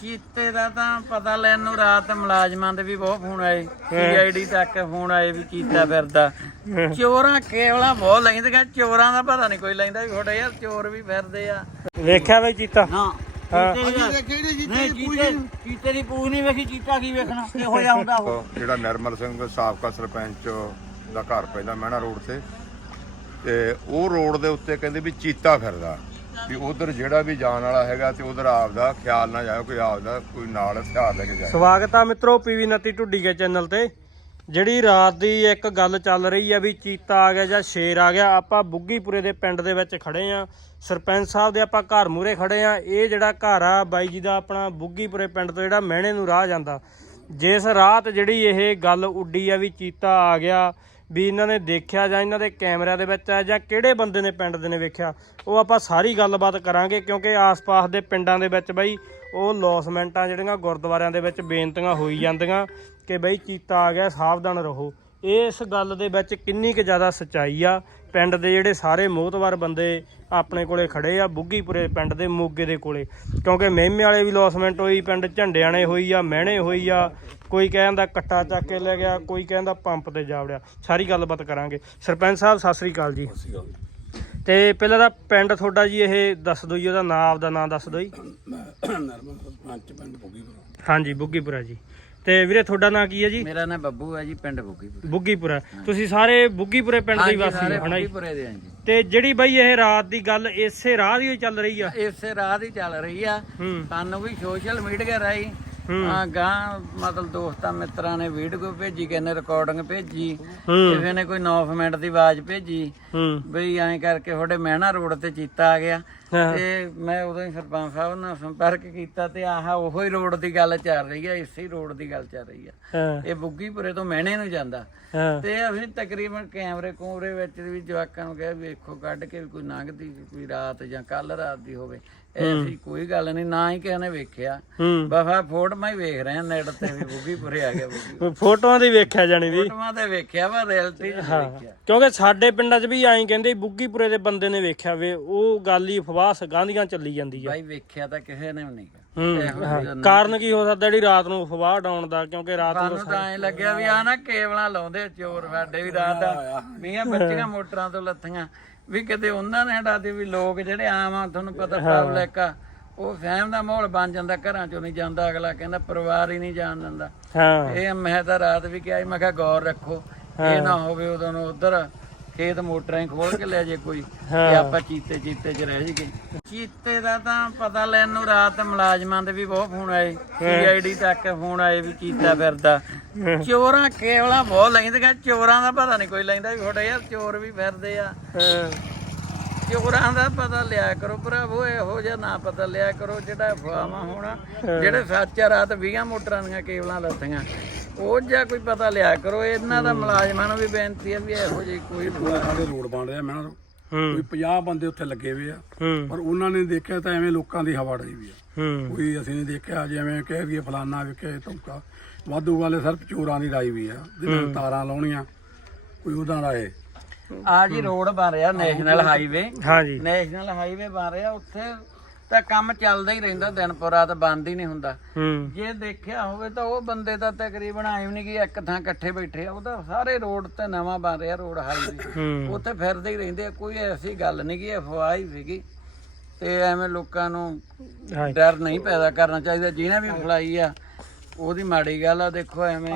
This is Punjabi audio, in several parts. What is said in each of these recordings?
ਚੀਤੇ ਦਾ ਤਾਂ ਪਤਾ ਲੈਣ ਨੂੰ ਰਾਤ ਮੁਲਾਜ਼ਮਾਂ ਦੇ ਵੀ ਬਹੁਤ ਫੋਨ ਆਏ ਸੀਆਈਡੀ ਤੱਕ ਫੋਨ ਆਏ ਵੀ ਚੀਤਾ ਫਿਰਦਾ। ਚੋਰਾਂ ਕੇਵਲਾ ਬਹੁਤ ਲੈਂਦੀਆਂ ਚੋਰਾਂ ਦਾ ਪਤਾ ਨਹੀਂ ਕੋਈ ਲੈਂਦਾ ਵੀ ਥੋੜੇ ਯਾਰ ਚੋਰ ਵੀ ਫਿਰਦੇ ਆ। ਵੇਖਿਆ ਬਈ ਚੀਤਾ? ਹਾਂ। ਚੀਤੇ ਚੀਤੇ ਦੀ ਪੂਛ ਨਹੀਂ ਵੇਖੀ ਚੀਤਾ ਕੀ ਵੇਖਣਾ ਕਿਹੋ ਜਿਹਾ ਹੁੰਦਾ ਉਹ। ਉਹ ਜਿਹੜਾ ਨਿਰਮਲ ਸਿੰਘ ਸਾਬਕਾ ਸਰਪੰਚ ਦਾ ਘਰ ਪੈਂਦਾ ਮਹਿਣਾ ਰੋਡ ਤੇ ਤੇ ਉਹ ਰੋਡ ਦੇ ਉੱਤੇ ਕਹਿੰਦੇ ਵੀ ਚੀਤਾ ਫਿਰਦਾ। ਵੀ ਉਧਰ ਜਿਹੜਾ ਵੀ ਜਾਣ ਵਾਲਾ ਹੈਗਾ ਤੇ ਉਧਰ ਆਪਦਾ ਖਿਆਲ ਨਾ ਜਾਏ ਕੋਈ ਆਪਦਾ ਕੋਈ ਨਾਲ ਹਥਿਆਰ ਲੈ ਕੇ ਜਾਏ ਸਵਾਗਤ ਆ ਮਿੱਤਰੋ ਪੀਵੀ ਨਤੀ ਢੁੱਡੀ ਕੇ ਚੈਨਲ ਤੇ। ਜਿਹੜੀ ਰਾਤ ਦੀ ਇੱਕ ਗੱਲ ਚੱਲ ਰਹੀ ਆ ਵੀ ਚੀਤਾ ਆ ਗਿਆ ਜਾਂ ਸ਼ੇਰ ਆ ਗਿਆ, ਆਪਾਂ ਬੁੱਗੀਪੁਰੇ ਦੇ ਪਿੰਡ ਦੇ ਵਿੱਚ ਖੜੇ ਆ। ਸਰਪੰਚ ਸਾਹਿਬ ਦੇ ਆਪਾਂ ਘਰ ਮੂਰੇ ਖੜੇ ਆ। ਇਹ ਜਿਹੜਾ ਘਰ ਆ, ਬਾਈ ਜੀ ਦਾ ਆਪਣਾ ਬੁੱਗੀਪੁਰੇ ਪਿੰਡ ਤੋਂ ਜਿਹੜਾ ਮਹਿਣੇ ਨੂੰ ਰਾਹ ਜਾਂਦਾ। ਜਿਸ ਰਾਤ ਜਿਹੜੀ ਇਹ ਗੱਲ ਉੱਡੀ ਆ ਵੀ ਚੀਤਾ ਆ ਗਿਆ ਵੀ ਇਹਨਾਂ ਨੇ ਦੇਖਿਆ ਜਾਂ ਇਹਨਾਂ ਦੇ ਕੈਮਰਿਆਂ ਦੇ ਵਿੱਚ ਆ ਜਾਂ ਕਿਹੜੇ ਬੰਦੇ ਨੇ ਪਿੰਡ ਦੇ ਨੇ ਵੇਖਿਆ, ਉਹ ਆਪਾਂ ਸਾਰੀ ਗੱਲਬਾਤ ਕਰਾਂਗੇ ਕਿਉਂਕਿ ਆਸ-ਪਾਸ ਦੇ ਪਿੰਡਾਂ ਦੇ ਵਿੱਚ ਬਈ ਉਹ ਲੌਸਮੈਂਟਾਂ ਜਿਹੜੀਆਂ ਗੁਰਦੁਆਰਿਆਂ ਦੇ ਵਿੱਚ ਬੇਨਤੀਆਂ ਹੋਈ ਜਾਂਦੀਆਂ ਕਿ ਬਈ ਚੀਤਾ ਆ ਗਿਆ, ਸਾਵਧਾਨ ਰਹੋ। ਇਸ ਗੱਲ ਦੇ ਵਿੱਚ ਕਿੰਨੀ ਕੁ ਜ਼ਿਆਦਾ ਸਚਾਈ ਆ? ਪਿੰਡ ਦੇ ਜਿਹੜੇ ਸਾਰੇ ਮੋਹਤਵਾਰ ਬੰਦੇ ਆਪਣੇ ਕੋਲੇ ਖੜੇ ਆ ਬੁੱਗੀਪੁਰੇ ਪਿੰਡ ਦੇ ਮੋਗੇ ਦੇ ਕੋਲੇ। ਕਿਉਂਕਿ ਮਹਿਮੇ ਵਾਲੇ ਵੀ ਲੌਸਮੈਂਟ ਹੋਈ ਪਿੰਡ ਝੰਡਿਆਣੇ ਹੋਈ ਆ ਮਹਿਣੇ ਹੋਈ ਆ। ਕੋਈ ਕਹਿੰਦਾ ਕੱਟਾ ਚੱਕ ਕੇ ਲੈ ਗਿਆ ਕੋਈ ਕਹਿੰਦਾ ਪੰਪ ਤੇ ਜਾ ਵੜਿਆ। ਸਾਰੀ ਗੱਲਬਾਤ ਕਰਾਂਗੇ। ਸਰਪੰਚ ਸਾਹਿਬ ਸਤਿ ਸ੍ਰੀ ਅਕਾਲ ਜੀ। ਤੇ ਪਹਿਲਾਂ ਤਾਂ ਪਿੰਡ ਤੁਹਾਡਾ ਜੀ ਇਹ ਦੱਸ ਦਿਓ ਜੀ ਉਹਦਾ ਨਾਮ ਆਪਦਾ ਨਾਮ ਦੱਸ ਦਿਓ ਜੀ। ਹਾਂਜੀ ਬੁੱਗੀਪੁਰਾ ਜੀ। ਤੇ ਵੀਰੇ ਤੁਹਾਡਾ ਨਾਂ ਕੀ ਹੈ ਜੀ? ਮੇਰਾ ਨਾਮ ਬੱਬੂ ਹੈ ਜੀ ਪਿੰਡ ਬੁੱਗੀਪੁਰ। ਬੁੱਗੀਪੁਰਾ। ਤੁਸੀਂ ਸਾਰੇ ਬੁੱਗੀਪੁਰੇ ਪਿੰਡ ਦੇ ਹੀ ਵਾਸੀ ਹੋ ਹਨਾ ਜੀ? ਬੁੱਗੀਪੁਰੇ ਦੇ ਆ ਜੀ। ਤੇ ਜਿਹੜੀ ਬਈ ਇਹ ਰਾਤ ਦੀ ਗੱਲ ਇਸੇ ਰਾਹ ਦੀ ਚੱਲ ਰਹੀ ਆ? ਇਸੇ ਰਾਹ ਦੀ ਚੱਲ ਰਹੀ ਆ। ਹੂੰ। ਸਾਨੂੰ ਵੀ ਸੋਸ਼ਲ ਮੀਡੀਆ ਰਾਹੀਂ। ਆ ਗਾਂ ਮਤਲਬ ਦੋਸਤਾਂ ਮਿੱਤਰਾਂ ਨੇ ਵੀਡੀਓ ਭੇਜੀ ਕਿਨੇ ਰਿਕਾਰਡਿੰਗ ਭੇਜੀ ਹੂੰ। ਕਿਸੇ ਨੇ ਕੋਈ 9 ਮਿੰਟ ਦੀ ਆਵਾਜ਼ ਭੇਜੀ ਹੂੰ। ਬਈ ਐਂ ਕਰਕੇ ਤੁਹਾਡੇ ਮਹਿਣਾ ਰੋਡ ਤੇ ਚੀਤਾ ਆ ਗਿਆ। ਤੇ ਮੈਂ ਉਦੋਂ ਹੀ ਸਰਪੰਚ ਸਾਹਿਬ ਨਾਲ ਸੰਪਰਕ ਕੀਤਾ ਤੇ ਆਹ ਉਹੋ ਹੀ ਰੋਡ ਦੀ ਗੱਲ ਚੱਲ ਰਹੀ ਆ ਇਸੇ ਹੀ ਰੋਡ ਦੀ ਗੱਲ ਚੱਲ ਰਹੀ ਹਾਂ। ਇਹ ਬੁੱਗੀਪੁਰੇ ਤੋਂ ਮਹਿਣੇ ਨੂੰ ਜਾਂਦਾ। ਹਾਂ। ਤੇ ਅਸੀਂ ਤਕਰੀਬਨ ਕੈਮਰੇ ਕੂਮਰੇ ਵਿੱਚ ਵੀ ਜਵਾਕਾਂ ਨੂੰ ਕਿਹਾ ਵੀ ਵੇਖੋ ਕੱਢ ਕੇ ਵੀ ਕੋਈ ਲੰਘਦੀ ਕੋਈ ਰਾਤ ਜਾਂ ਕੱਲ ਰਾਤ ਦੀ ਹੋਵੇ ਐਸੀ ਕੋਈ ਗੱਲ ਨਹੀਂ ਨਾ ਹੀ ਕਿਸੇ ਨੇ ਵੇਖਿਆ। ਹੂੰ। ਬਫਾ ਫੋਟੋਆਂ ਹੀ ਵੇਖ ਰਹੇ ਆ ਨੈਟ ਤੇ ਵੀ ਬੁੱਗੀਪੁਰੇ ਆ ਗਿਆ ਬੁੱਗੀ ਫੋਟੋਆਂ ਦੀ ਵੇਖਿਆ ਜਾਣੀ ਦੀ ਫੋਟੋਆਂ ਤੇ ਵੇਖਿਆ ਵਾ ਰਿਐਲਿਟੀ ਚ ਵੇਖਿਆ। ਕਿਉਂਕਿ ਸਾਡੇ ਪਿੰਡਾਂ 'ਚ ਵੀ ਐਂ ਕਹਿੰਦੇ ਬੁੱਗੀਪੁਰੇ ਦੇ ਬੰਦੇ ਨੇ ਵੇਖਿਆ ਵੇ ਉਹ ਗੱਲ ਹੀ ਫਵਾਹ ਸਗਾਂਦੀਆਂ ਚੱਲੀ ਜਾਂਦੀ ਆ। ਬਾਈ ਵੇਖਿਆ ਤਾਂ ਕਿਸੇ ਨੇ ਵੀ ਨਹੀਂ ਹੂੰ। ਕਾਰਨ ਕੀ ਹੋ ਸਕਦਾ ਜਿਹੜੀ ਰਾਤ ਨੂੰ ਫਵਾਹ ਡਾਉਣ ਦਾ ਕਿਉਂਕਿ ਰਾਤ ਨੂੰ ਸਾਨੂੰ ਤਾਂ ਐ ਲੱਗਿਆ ਵੀ ਆ ਨਾ ਕੇਵਲਾਂ ਲਾਉਂਦੇ ਚੋਰ ਸਾਡੇ ਵੀ ਰਾਤ ਦਾ। ਮੀਆਂ ਬੱਚੀਆਂ ਮੋਟਰਾਂ ਤੋਂ ਲੱਥੀਆਂ। ਵੀ ਕਿਤੇ ਉਹਨਾਂ ਨੇ ਹਟਾਦੇ ਵੀ ਲੋਕ ਜਿਹੜੇ ਆਮ ਆ ਤੁਹਾਨੂੰ ਪਤਾ ਪਬਲਿਕ ਆ ਉਹ ਫਹਿਮ ਦਾ ਮਾਹੌਲ ਬਣ ਜਾਂਦਾ ਘਰਾਂ ਚੋਂ ਨਹੀਂ ਜਾਂਦਾ ਅਗਲਾ ਕਹਿੰਦਾ ਪਰਿਵਾਰ ਹੀ ਨਹੀਂ ਜਾਣ ਦਿੰਦਾ। ਹਾਂ। ਇਹ ਮੈਂ ਤਾਂ ਰਾਤ ਵੀ ਕਿਹਾ ਸੀ, ਮੈਂ ਕਿਹਾ ਗੌਰ ਰੱਖੋ। ਇਹ ਨਾ ਹੋਵੇ ਉਦੋਂ ਨੂੰ ਉਧਰ ਖੇਤ ਮੋਟਰਾਂ ਹੀ ਖੋਲ ਕੇ ਲੈ ਜੇ ਕੋਈ ਤੇ ਆਪਾਂ ਚੀਤੇ ਚੀਤੇ 'ਚ ਰਹਿ ਜੀਏ। ਚੀਤੇ ਦਾ ਤਾਂ ਪਤਾ ਲੈਣ ਨੂੰ ਰਾਤ ਮੁਲਾਜ਼ਮਾਂ ਦੇ ਵੀ ਬਹੁਤ ਫੋਨ ਆਏ ਸੀਆਈਡੀ ਤੱਕ ਫੋਨ ਆਏ ਵੀ ਚੀਤਾ ਫਿਰਦਾ। ਚੋਰਾਂ ਕੇਵਲਾ ਬਹੁਤ ਲੈਂਦੀਆਂ ਚੋਰਾਂ ਦਾ ਪਤਾ ਨਹੀਂ ਕੋਈ ਲੈਂਦਾ ਵੀ ਥੋੜੇ ਯਾਰ ਚੋਰ ਵੀ ਫਿਰਦੇ ਆ। ਚੋਰਾਂ ਦਾ ਪਤਾ ਲਿਆ ਕਰੋ ਭਰਾਵੋ ਇਹੋ ਜਿਹਾ ਨਾ ਪਤਾ ਲਿਆ ਕਰੋ ਜਿਹੜਾ ਅਫਵਾਹਾਂ ਹੋਣਾ ਜਿਹੜੇ ਸੱਚ ਰਾਤ 20 ਮੋਟਰਾਂ ਦੀਆਂ ਕੇਬਲਾਂ ਲੱਥੀਆਂ। ਉਹ ਜਿਹਾ ਕੋਈ ਪਤਾ ਲਿਆ ਕਰੋ ਇਹਨਾਂ ਦਾ ਮੁਲਾਜ਼ਮਾਂ ਨੂੰ ਵੀ ਬੇਨਤੀ ਹੈ ਵੀ ਇਹੋ ਜਿਹੀ ਕੋਈ ਸਾਡੇ ਰੋਡ ਬਣ ਰਿਹਾ ਮੈਂ ਕੋਈ 50 ਬੰਦੇ ਉੱਥੇ ਲੱਗੇ ਹੋਏ ਆ। ਪਰ ਉਹਨਾਂ ਨੇ ਦੇਖਿਆ ਤਾਂ ਐਵੇਂ ਲੋਕਾਂ ਦੀ ਹਵਾ ਡਈ ਵੀ ਆ। ਕੋਈ ਅਸੀਂ ਨਹੀਂ ਦੇਖਿਆ ਜਿਵੇਂ ਕਹਿ ਵੀ ਫਲਾਨਾ ਵਿਕੇ ਧੌਂਕਾ ਵਾਧੂ ਵਾਲੇ ਸਿਰਫ ਚੋਰਾਂ ਦੀ ਰਾਈ ਵੀ ਆ ਜਿਹਨਾਂ ਨੇ ਤਾਰਾਂ ਲਾਉਣੀਆਂ ਕੋਈ ਉਹਦਾ ਰਾਏ। ਆ ਜੀ ਰੋਡ ਬਣ ਰਿਹਾ ਨੈਸ਼ਨਲ ਹਾਈਵੇ। ਹਾਂਜੀ। ਨੈਸ਼ਨਲ ਹਾਈਵੇ ਬਣ ਰਿਹਾ ਉੱਥੇ ਤਾਂ ਕੰਮ ਚੱਲਦਾ ਹੀ ਰਹਿੰਦਾ ਦਿਨ ਪਰ ਰਾਤ ਬੰਦ ਹੀ ਨਹੀਂ ਹੁੰਦਾ। ਹੂੰ। ਜੇ ਦੇਖਿਆ ਹੋਵੇ ਤਾਂ ਉਹ ਬੰਦੇ ਤਾਂ ਤਕਰੀਬਨ ਆਏ ਨਹੀਂ ਕਿ ਇੱਕ ਥਾਂ ਇਕੱਠੇ ਬੈਠੇ ਆ ਉਹਦਾ ਸਾਰੇ ਰੋਡ ਤੇ ਨਵਾਂ ਬਣ ਰਿਹਾ ਰੋਡ ਹਾਈਵੇ ਉੱਥੇ ਫਿਰਦੇ ਹੀ ਰਹਿੰਦੇ ਆ ਕੋਈ ਐਸੀ ਗੱਲ ਨਹੀਂ ਕਿ ਅਫਵਾਹ ਹੀ ਸੀਗੀ। ਤੇ ਐਵੇਂ ਲੋਕਾਂ ਨੂੰ ਡਰ ਨਹੀਂ ਪੈਦਾ ਕਰਨਾ ਚਾਹੀਦਾ ਜਿਹਨੇ ਵੀ ਫਲਾਈ ਆ ਉਹਦੀ ਮਾੜੀ ਗੱਲ ਆ ਦੇਖੋ ਐਵੇਂ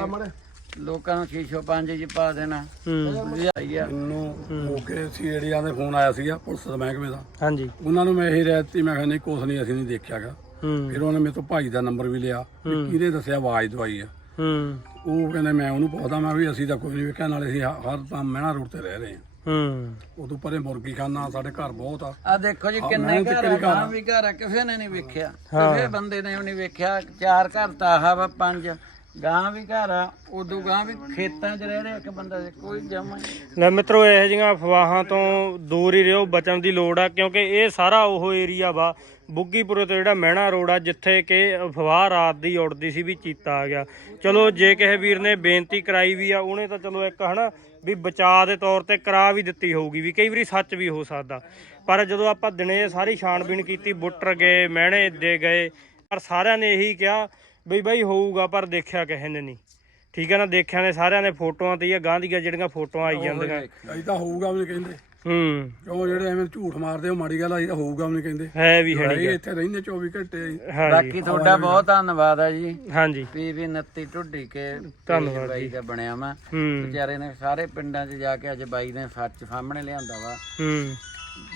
ਲੋਕਾਂ ਨੂੰ ਸ਼ੀਸ਼ੋ ਪੰਜ ਚ ਪਾ ਦੇਣਾ। ਹੂੰ। ਲਿਆਈ ਆ। ਮੈਨੂੰ ਮੋਕੇ ਸੀੜੀਆਂ ਦੇ ਫੋਨ ਆਇਆ ਸੀਗਾ ਪੁਲਿਸ ਦੇ ਮਹਿਕਮੇ ਦਾ। ਹਾਂਜੀ। ਉਹਨਾਂ ਨੂੰ ਮੈਂ ਇਹੀ ਰਹਿ ਦਿੱਤੀ ਮੈਂ ਕਿਹਾ ਨਹੀਂ ਕੁਛ ਨਹੀਂ ਅਸੀਂ ਨਹੀਂ ਦੇਖਿਆਗਾ। ਫਿਰ ਉਹਨੇ ਮੇਰੇ ਤੋਂ ਭਾਈ ਦਾ ਨੰਬਰ ਵੀ ਲਿਆ ਵੀ ਕਿਹਦੇ ਦੱਸਿਆ ਆਵਾਜ਼ ਦਵਾਈ ਆ। ਹੂੰ। ਉਹ ਕਹਿੰਦੇ ਮੈਂ ਉਹਨੂੰ ਪੁੱਛਦਾ ਮੈਂ ਵੀ ਅਸੀਂ ਤਾਂ ਕੋਈ ਨਹੀਂ ਵੇਖਿਆ ਨਾਲੇ ਅਸੀਂ ਹਰ ਤਾਂ ਮਹਿਣਾ ਰੋਡ ਤੇ ਰਹਿ ਰਹੇ ਹਾਂ। ਹੂੰ। ਉਦੋਂ ਪਰੇ ਮੁਰਗੀ ਖਾਨਾ ਸਾਡੇ ਘਰ ਬਹੁਤ ਆ। ਆ ਦੇਖੋ ਜੀ ਕਿੰਨੇ ਘਰ ਆ ਵੀ ਘਰ ਆ ਕਿਸੇ ਨੇ ਨਹੀਂ ਵੇਖਿਆ। ਕਿਸੇ ਬੰਦੇ ਨੇ ਵੀ ਨਹੀਂ ਵੇਖਿਆ ਚਾਰ ਘਰ ਤਾਂ ਆਹ ਵਾ ਪੰਜ। ਗਾਂ ਵੀ ਘਰ ਆ, ਉਦੋਂ ਗਾਂ ਵੀ ਖੇਤਾਂ 'ਚ ਰਹਿ ਰਿਹਾ ਇੱਕ ਬੰਦਾ ਤੇ ਕੋਈ ਜਮਾ ਲੈ ਮਿੱਤਰੋ, ਇਹੋ ਜਿਹੀਆਂ ਅਫਵਾਹਾਂ ਤੋਂ ਦੂਰ ਹੀ ਰਹੋ, ਬਚਣ ਦੀ ਲੋੜ ਆ, ਕਿਉਂਕਿ ਇਹ ਸਾਰਾ ਉਹ ਏਰੀਆ ਵਾ, ਬੁੱਗੀਪੁਰੇ ਤੋਂ ਜਿਹੜਾ ਮਹਿਣਾ ਰੋਡ ਆ, ਜਿੱਥੇ ਕਿ ਅਫਵਾਹ ਰਾਤ ਦੀ ਉੜਦੀ ਸੀ ਵੀ ਚੀਤਾ ਆ ਗਿਆ। ਚਲੋ, ਜੇ ਕਿਸੇ ਵੀਰ ਨੇ ਬੇਨਤੀ ਕਰਾਈ ਵੀ ਆ, ਉਹਨੇ ਤਾਂ ਚਲੋ ਇੱਕ ਹਨਾ ਵੀ ਬਚਾਅ ਦੇ ਤੌਰ ਤੇ ਕਰਾ ਵੀ ਦਿੱਤੀ ਹੋਊਗੀ ਵੀ, ਕਈ ਵਾਰੀ ਸੱਚ ਵੀ ਹੋ ਸਕਦਾ। ਪਰ ਜਦੋਂ ਆਪਾਂ ਦਿਨੇ ਸਾਰੀ ਛਾਣਬੀਣ ਕੀਤੀ, ਬੁੱਟਰ ਗਏ, ਮਹਿਣੇ ਦੇ ਗਏ, ਪਰ ਸਾਰਿਆਂ ਨੇ ਇਹੀ ਕਿਹਾ ਬਈ ਬਈ ਹੋਊਗਾ ਪਰ ਦੇਖਿਆ ਕਿਸੇ ਨੇ ਨਹੀਂ। ਠੀਕ ਹੈ ਨਾ ਦੇਖਿਆ ਨੇ ਸਾਰਿਆਂ ਨੇ ਫੋਟੋਆਂ ਤੇ ਇਹ ਗਾਂ ਦੀਆਂ ਜਿਹੜੀਆਂ ਫੋਟੋਆਂ ਆਈ ਜਾਂਦੀਆਂ। ਅਸੀਂ ਤਾਂ ਹੋਊਗਾ ਵੀ ਨਹੀਂ ਕਹਿੰਦੇ। ਹੂੰ। ਕਿਉਂ ਜਿਹੜੇ ਐਵੇਂ ਝੂਠ ਮਾਰਦੇ ਉਹ ਮਾੜੀ ਗੱਲ ਆ ਇਹ ਤਾਂ ਹੋਊਗਾ ਵੀ ਨਹੀਂ ਕਹਿੰਦੇ। ਹੈ ਵੀ ਹੈ ਅਸੀਂ ਨਹੀਂ ਇੱਥੇ ਰਹਿੰਦੇ 24 ਘੰਟੇ ਬਾਕੀ ਤੁਹਾਡਾ ਬਹੁਤ ਧੰਨਵਾਦ ਆ ਜੀ। ਹਾਂਜੀ। ਪੀ ਵੀ 29 ਢੁੱਡੀ ਕੇ ਧੰਨਵਾਦ ਬਾਈ ਦਾ ਬਣਿਆ ਵਾ। ਵਿਚਾਰੇ ਨੇ ਸਾਰੇ ਪਿੰਡਾਂ 'ਚ ਜਾ ਕੇ ਅੱਜ ਬਾਈ ਨੇ ਸੱਚ ਸਾਹਮਣੇ ਲਿਆਂਦਾ ਵਾ। ਹੂੰ।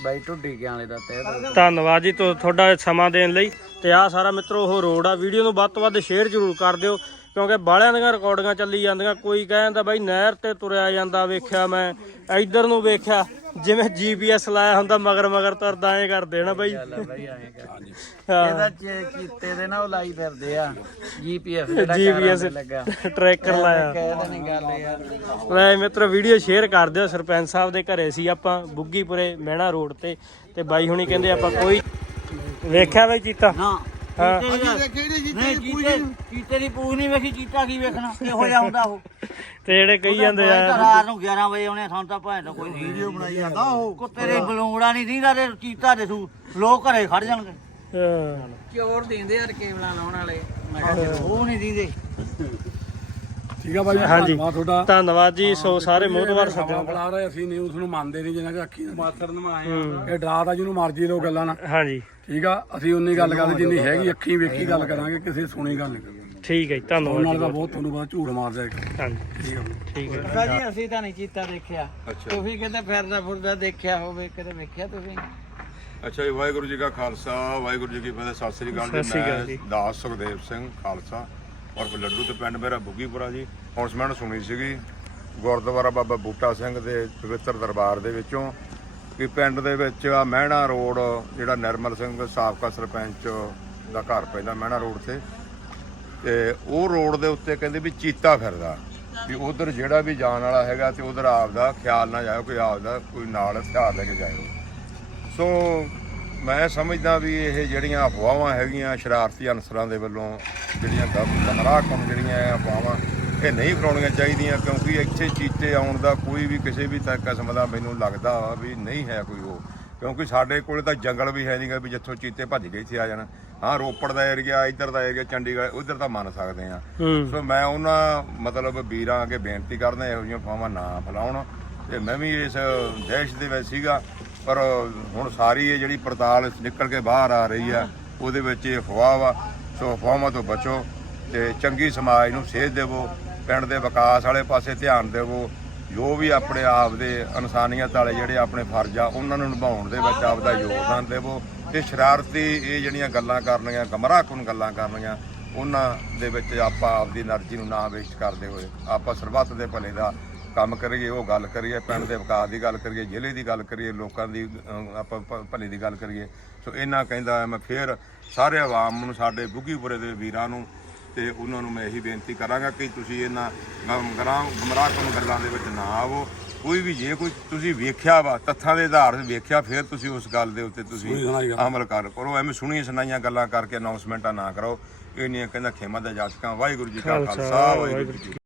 ਬਾਈ ਢੁੱਡੀ ਕੇ ਵਾਲੇ ਦਾ ਤਹਿ ਧੰਨਵਾਦ ਜੀ ਤੁ- ਤੁਹਾਡਾ ਸਮਾਂ ਦੇਣ ਲਈ। ਤੇ ਆਹ ਸਾਰਾ ਮਿੱਤਰੋ, ਉਹ ਰੋਡ ਆ। ਵੀਡੀਓ ਨੂੰ ਵੱਧ ਤੋਂ ਵੱਧ ਸ਼ੇਅਰ ਜ਼ਰੂਰ ਕਰ ਦਿਓ, ਕਿਉਂਕਿ ਬਾਲਿਆਂ ਦੀਆਂ ਰਿਕਾਰਡਿੰਗਾਂ ਚੱਲੀ ਜਾਂਦੀਆਂ। ਕੋਈ ਕਹਿੰਦਾ ਬਾਈ ਨਹਿਰ ਤੇ ਤੁਰਿਆ ਜਾਂਦਾ ਵੇਖਿਆ ਮੈਂ, ਇੱਧਰ ਨੂੰ ਵੇਖਿਆ। ਜਿਵੇਂ ਜੀਪੀਐਸ ਲਾਇਆ ਹੁੰਦਾ ਮਗਰ ਮਗਰ ਤੁਰਦਾ ਐ ਕਰਦੇ ਨਾ ਬਾਈ? ਆ ਬਾਈ ਆਏ ਕਰ। ਹਾਂ। ਇਹਦਾ ਚ- ਚੀਤੇ ਦੇ ਨਾ ਉਹ ਲਾਈ ਫਿਰਦੇ ਆ ਜੀਪੀਐਸ ਜਿਹੜਾ GPS ਲੱਗਾ। ਟਰੈਕਰ ਲਾਇਆ। ਕਹਿ ਨਹੀਂ ਗੱਲ ਯਾਰ ਲੈ ਮਿੱਤਰ ਵੀਡੀਓ ਸ਼ੇਅਰ ਕਰ ਦਿਓ ਸਰਪੰਚ ਸਾਹਿਬ ਦੇ ਘਰੇ। ਸੀ ਆਪਾਂ ਬੁੱਗੀਪੁਰੇ ਮਹਿਣਾ ਰੋਡ ਤੇ ਤੇ ਬਾਈ ਹੁਣੀ ਕਹਿੰਦੇ ਆਪਾਂ ਕੋਈ ਵੇਖਿਆ ਬਾਈ ਚੀਤਾ? ਨਾ। ਹਾਂ। ਨਹੀਂ ਚੀਤੇ ਦੀ ਪੂਛ ਨਹੀਂ ਵੇਖੀ ਚੀਤਾ ਕੀ ਵੇਖਣਾ? ਕਿਹੋ ਜਿਹਾ ਹੁੰਦਾ ਉਹ? ਤੇ ਜਿਹੜੇ ਕਹੀ ਜਾਂਦੇ ਆ ਰਾਤ ਨੂੰ 11 ਵਜੇ ਆਉਣੇ ਸਾਨੂੰ ਤਾਂ ਭਾਂ ਕੋਈ ਵੀਡੀਓ ਬਣਾਈ ਜਾਂਦਾ ਉਹ। ਕੁੱਤੇ ਦੇ ਬਲੂੰਗੜਾ ਨਹੀਂ ਦੀਦਾ ਤੇ ਚੀਤਾ ਦੇ ਸੂ ਲੋਕ ਘਰੇ ਖੜ ਜਾਣਗੇ। ਹਾਂ। ਚੋਰ ਦਿੰਦੇ ਯਾਰ ਕੇਬਲਾਂ ਲਾਉਣ ਵਾਲੇ। ਮੈਂ ਕਿਹਾ ਉਹ ਨਹੀਂ ਦਿੰਦੇ। ਠੀਕ ਆ ਬਾਈ ਹਾਂਜੀ। ਧੰਨਵਾਦ ਤੁਹਾਡਾ। ਧੰਨਵਾਦ ਜੀ ਸੋ ਸਾਰੇ ਮੋਹਤਵਾਰ ਸੱਜਣ ਬੁਲਾ ਰਹੇ ਅਸੀਂ ਨਿਊਜ਼ ਨੂੰ ਮੰਨਦੇ ਨਹੀਂ ਜਿਨ੍ਹਾਂ ਕਿ ਅੱਖੀ ਮਾਸਟਰ ਨਮਾਏ ਇਹ ਡਰਾ ਤਾਂ ਜਿਹਨੂੰ ਮਰਜ਼ੀ ਲੋ ਗੱਲਾਂ ਨਾ ਹਾਂਜੀ। ਠੀਕ ਆ ਅਸੀਂ ਉਨੀ ਗੱਲ ਕਰਦੇ ਜਿੰਨੀ ਹੈਗੀ ਅੱਖੀ ਵੇਖੀ ਗੱਲ ਕਰਾਂਗੇ ਕਿਸੇ ਸੁਣੀ ਗੱਲ ਨਹੀਂ ਠੀਕ ਹੈ ਜੀ ਧੰਨਵਾਦ ਉਹਨਾਂ ਦਾ ਬਹੁਤ। ਤੁਹਾਨੂੰ ਬਾਅਦ ਝੂਠ ਮਾਰਦਾ ਇੱਕ। ਹਾਂਜੀ। ਠੀਕ ਆ ਠੀਕ ਹੈ ਜੀ। ਅਸੀਂ ਤਾਂ ਨਹੀਂ ਚੀਤਾ ਦੇਖਿਆ। ਤੁਸੀਂ ਕਿਤੇ ਫਿਰਦਾ ਫੁਰਦਾ ਦੇਖਿਆ ਹੋਵੇ ਕਿਤੇ ਵੇਖਿਆ ਤੁਸੀਂ? ਅੱਛਾ ਜੀ ਵਾਹਿਗੁਰੂ ਜੀ ਕਾ ਖਾਲਸਾ ਵਾਹਿਗੁਰੂ ਜੀ ਕੀ ਫਤਿਹ। ਸਤਿ ਸ੍ਰੀ ਅਕਾਲ ਜੀ। ਮੈਂ ਦਾਸ ਸੁਖਦੇਵ ਸਿੰਘ ਖਾਲਸਾ। ਔਰ ਲੱਡੂ ਤੇ ਪਿੰਡ ਮੇਰਾ ਬੁੱਗੀਪੁਰਾ ਜੀ। ਹੁਣ ਮੈਂ ਸੁਣੀ ਸੀਗੀ ਗੁਰਦੁਆਰਾ ਬਾਬਾ ਬੂਟਾ ਸਿੰਘ ਦੇ ਪਵਿੱਤਰ ਦਰਬਾਰ ਦੇ ਵਿੱਚੋਂ ਕਿ ਪਿੰਡ ਦੇ ਵਿੱਚ ਆ ਮਹਿਣਾ ਰੋਡ, ਜਿਹੜਾ ਨਿਰਮਲ ਸਿੰਘ ਸਾਬਕਾ ਸਰਪੰਚ ਦਾ ਘਰ ਪੈਂਦਾ ਮਹਿਣਾ ਰੋਡ ਤੇ। ਤੇ ਉਹ ਰੋਡ ਦੇ ਉੱਤੇ ਕਹਿੰਦੇ ਵੀ ਚੀਤਾ ਫਿਰਦਾ ਵੀ ਉਧਰ ਜਿਹੜਾ ਵੀ ਜਾਣ ਵਾਲਾ ਹੈਗਾ ਤੇ ਉਧਰ ਆਪਦਾ ਖਿਆਲ ਨਾ ਜਾਇਓ, ਕੋਈ ਆਪਦਾ ਕੋਈ ਨਾਲ ਹਥਿਆਰ ਲੈ ਕੇ ਜਾਇਓ। ਸੋ ਮੈਂ ਸਮਝਦਾ ਵੀ ਇਹ ਜਿਹੜੀਆਂ ਅਫਵਾਹਾਂ ਹੈਗੀਆਂ ਸ਼ਰਾਰਤੀ ਅਨਸਰਾਂ ਦੇ ਵੱਲੋਂ ਜਿਹੜੀਆਂ ਗਮਰਾਹ ਕੰਮ ਜਿਹੜੀਆਂ ਅਫਵਾਹਾਂ ਇਹ ਨਹੀਂ ਫਲਾਉਣੀਆਂ ਚਾਹੀਦੀਆਂ ਕਿਉਂਕਿ ਇੱਥੇ ਚੀਤੇ ਆਉਣ ਦਾ ਕੋਈ ਵੀ ਕਿਸੇ ਵੀ ਕਿਸਮ ਦਾ ਮੈਨੂੰ ਲੱਗਦਾ ਵਾ ਵੀ ਨਹੀਂ ਹੈ ਕੋਈ ਉਹ। ਕਿਉਂਕਿ ਸਾਡੇ ਕੋਲ ਤਾਂ ਜੰਗਲ ਵੀ ਹੈ ਨਹੀਂਗਾ ਵੀ ਜਿੱਥੋਂ ਚੀਤੇ ਭੱਜ ਕੇ ਇੱਥੇ ਆ ਜਾਣ। ਹਾਂ ਰੋਪੜ ਦਾ ਏਰੀਆ ਇੱਧਰ ਦਾ ਏਰੀਆ ਚੰਡੀਗੜ੍ਹ ਉਧਰ ਤਾਂ ਮੰਨ ਸਕਦੇ ਆ ਸੋ ਮੈਂ ਉਹਨਾਂ ਮਤਲਬ ਵੀਰਾਂ ਅੱਗੇ ਬੇਨਤੀ ਕਰਦਾ ਇਹੋ ਜਿਹੀਆਂ ਫਾਵਾਂ ਨਾ ਫਲਾਉਣ। ਤੇ ਮੈਂ ਵੀ ਇਸ ਦੇਸ਼ ਦੇ ਵਿੱਚ ਸੀਗਾ। ਪਰ ਹੁਣ ਸਾਰੀ ਇਹ ਜਿਹੜੀ ਪੜਤਾਲ ਨਿਕਲ ਕੇ ਬਾਹਰ ਆ ਰਹੀ ਆ, ਉਹਦੇ ਵਿੱਚ ਇਹ ਅਫਵਾਹ ਵਾ। ਸੋ ਅਫਵਾਹਾਂ ਤੋਂ ਬਚੋ ਤੇ ਚੰਗੀ ਸਮਾਜ ਨੂੰ ਸੇਧ ਦੇਵੋ, ਪਿੰਡ ਦੇ ਵਿਕਾਸ ਵਾਲੇ ਪਾਸੇ ਧਿਆਨ ਦੇਵੋ। ਜੋ ਵੀ ਆਪਣੇ ਆਪ ਦੇ ਇਨਸਾਨੀਅਤ ਵਾਲੇ ਜਿਹੜੇ ਆਪਣੇ ਫਰਜ਼ ਆ, ਉਹਨਾਂ ਨੂੰ ਨਿਭਾਉਣ ਦੇ ਵਿੱਚ ਆਪ ਦਾ ਯੋਗਦਾਨ ਦੇਵੋ। ਤੇ ਸ਼ਰਾਰਤੀ ਇਹ ਜਿਹੜੀਆਂ ਗੱਲਾਂ ਕਰਨੀਆਂ, ਗਮਰਾਹਕੁਨ ਗੱਲਾਂ ਕਰਨੀਆਂ, ਉਹਨਾਂ ਦੇ ਵਿੱਚ ਆਪਾਂ ਆਪਦੀ એનર્ਜੀ ਨੂੰ ਨਾ ਵੇਸਟ ਕਰਦੇ ਹੋਏ, ਆਪਾਂ ਸਰਬੱਤ ਦੇ ਭਲੇ ਦਾ ਕੰਮ ਕਰੀਏ ਉਹ ਗੱਲ ਕਰੀਏ ਪਿੰਡ ਦੇ ਵਿਕਾਸ ਦੀ ਗੱਲ ਕਰੀਏ ਜ਼ਿਲ੍ਹੇ ਦੀ ਗੱਲ ਕਰੀਏ ਲੋਕਾਂ ਦੀ ਅਹ, ਆਪਾਂ ਭ- ਭਲੇ ਦੀ ਗੱਲ ਕਰੀਏ। ਸੋ ਇਹਨਾਂ ਕਹਿੰਦਾ ਮੈਂ ਫੇਰ ਸਾਰੇ ਆਵਾਮ ਨੂੰ ਸਾਡੇ ਬੁੱਗੀਪੁਰੇ ਦੇ ਵੀਰਾਂ ਨੂੰ ਤੇ ਉਹਨਾਂ ਨੂੰ ਮੈਂ ਇਹੀ ਬੇਨਤੀ ਕਰਾਂਗਾ ਕਿ ਤੁਸੀਂ ਇਹਨਾਂ ਗਮਰਾਹ ਗਮਰਾਹਕੁਨ ਗੱਲਾਂ ਦੇ ਵਿੱਚ ਨਾ ਆਵੋ। ਕੋਈ ਵੀ ਜੇ ਕੋਈ ਤੁਸੀਂ ਵੇਖਿਆ ਵਾ ਤੱਥਾਂ ਦੇ ਆਧਾਰ ਤੇ ਵੇਖਿਆ ਫਿਰ ਤੁਸੀਂ ਉਸ ਗੱਲ ਦੇ ਉੱਤੇ ਤੁਸੀਂ ਸੁਣੀ ਸੁਣਾਈ ਗੱਲ। ਅਮਲ ਕਰ ਕਰੋ। ਐਵੇਂ ਸੁਣੀ ਸੁਣਾਈਆਂ ਗੱਲਾਂ ਕਰਕੇ ਅਨਾਉਂਸਮੈਂਟਾਂ ਨਾ ਕਰੋ। ਇਹ ਨਹੀਂ ਕਹਿੰਦਾ ਖੇਮਾ ਦਾ ਜਾਚਕਾਂ। ਵਾਹਿਗੁਰੂ ਜੀ ਕਾ ਖਾਲਸਾ, ਵਾਹਿਗੁਰੂ ਜੀ ਕੀ